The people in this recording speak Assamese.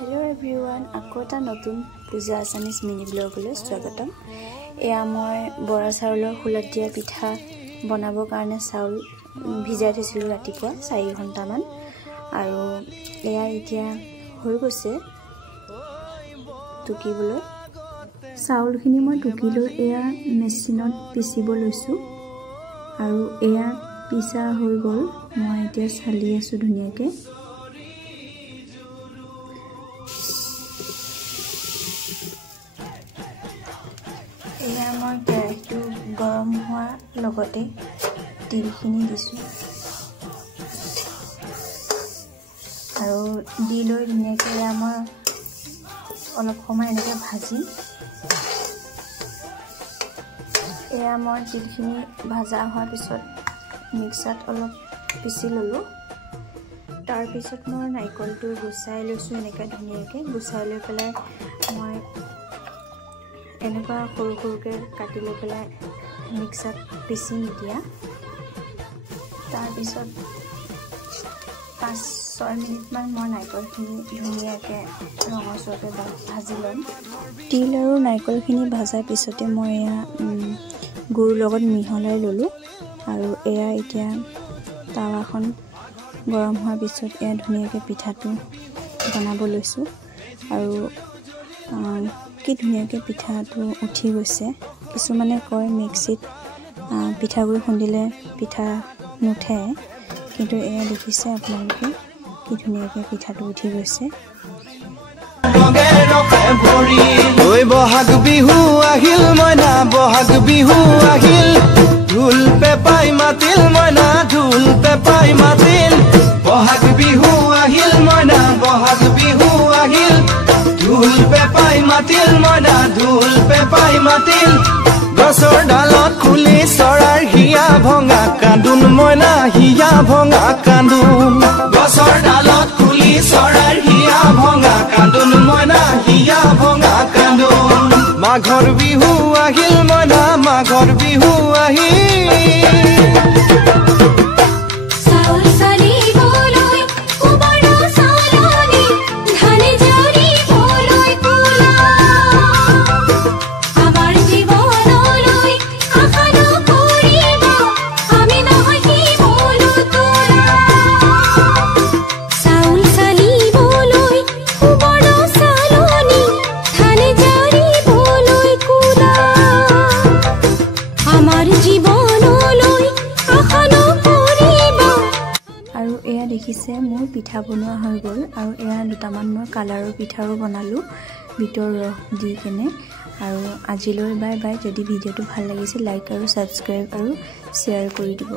हेलो एवरीवन आकोटा नतुन पूजा आसानीस मिनी ब्लॉगলৈ स्वागतम। एया মই বৰা চাউলৰ খুলত দিয়া পিঠা বনাবৰ কাৰণে চাউল ভিজাই থৈছিলো ৰাতিপুৱা 4 ঘণ্টামান আৰু এয়া এতিয়া হৈ গৈছে টুকিবলৈ। চাউলখিনি মই টুকিলৈ এয়া মেচিনত পিচিব লৈছো আৰু এয়া পিছা হৈ গ'ল। মই এতিয়া চালি আছো ধুনিয়াকে। এয়া মই কেৰাহীটো গৰম হোৱাৰ লগতে তিলখিনি দিছো আৰু দি লৈ ধুনীয়াকৈ এয়া মই অলপ সময় এনেকৈ ভাজিম। এয়া মই তিলখিনি ভাজা হোৱাৰ পিছত মিক্সাৰত অলপ পিচি ল'লোঁ। তাৰপিছত মই নাৰিকলটো গুচাই লৈছোঁ এনেকৈ ধুনীয়াকৈ গুচাই লৈ পেলাই মই এনেকুৱা সৰু সৰুকৈ কাটি লৈ পেলাই মিক্সাৰত পিচি দিয়া। তাৰপিছত 5-6 মিনিটমান মই নাৰিকলখিনি ধুনীয়াকৈ ৰঙচুৱাকৈ ভাজি ল'ম। তিল আৰু নাৰিকলখিনি ভজাৰ পিছতে মই এয়া গুড়ৰ লগত মিহলাই ল'লোঁ আৰু এয়া এতিয়া টাৱাখন গৰম হোৱাৰ পিছত এয়া ধুনীয়াকৈ পিঠাটো বনাব লৈছোঁ আৰু কি ধুনীয়াকৈ পিঠাটো উঠি গৈছে। কিছুমানে কয় মিক্সিত পিঠাগুড়ি খুন্দিলে পিঠা নুঠে, কিন্তু এয়া দেখিছে আপোনালোকে কি ধুনীয়াকৈ পিঠাটো উঠি গৈছে। বহাগ বিহু আহিল মইনা বহাগ বিহু আহিল, ঢোল পেপাই মাতিল মইনা ঢোল পেপাই মাতিল। বহাগ বিহু আহিল মইনা বহাগ বিহু আহিল, ঢোল পেপাই মাতিল মইনা ঢোল পেপাই মাতিল। গছৰ ডালত খুলি চৰাৰ হিয়া ভঙা কান্দোন মইনা হিয়া ভঙা কান্দোন। গছৰ ডালত খুলি চৰাৰ হিয়া ভঙা কান্দোন মইনা হিয়া ভঙা কান্দোন। মাঘৰ বিহু আহিল মইনা মাঘৰ বিহু আহিল। আৰু এয়া দেখিছে মোৰ পিঠা বনোৱা হৈ গ'ল আৰু এয়া দুটামান মই কালাৰৰ পিঠাও বনালোঁ বিটৰ ৰস দি কেনে। আৰু আজিলৈ বাই বাই। যদি ভিডিঅ'টো ভাল লাগিছে লাইক আৰু ছাবস্ক্ৰাইব আৰু শ্বেয়াৰ কৰি দিব।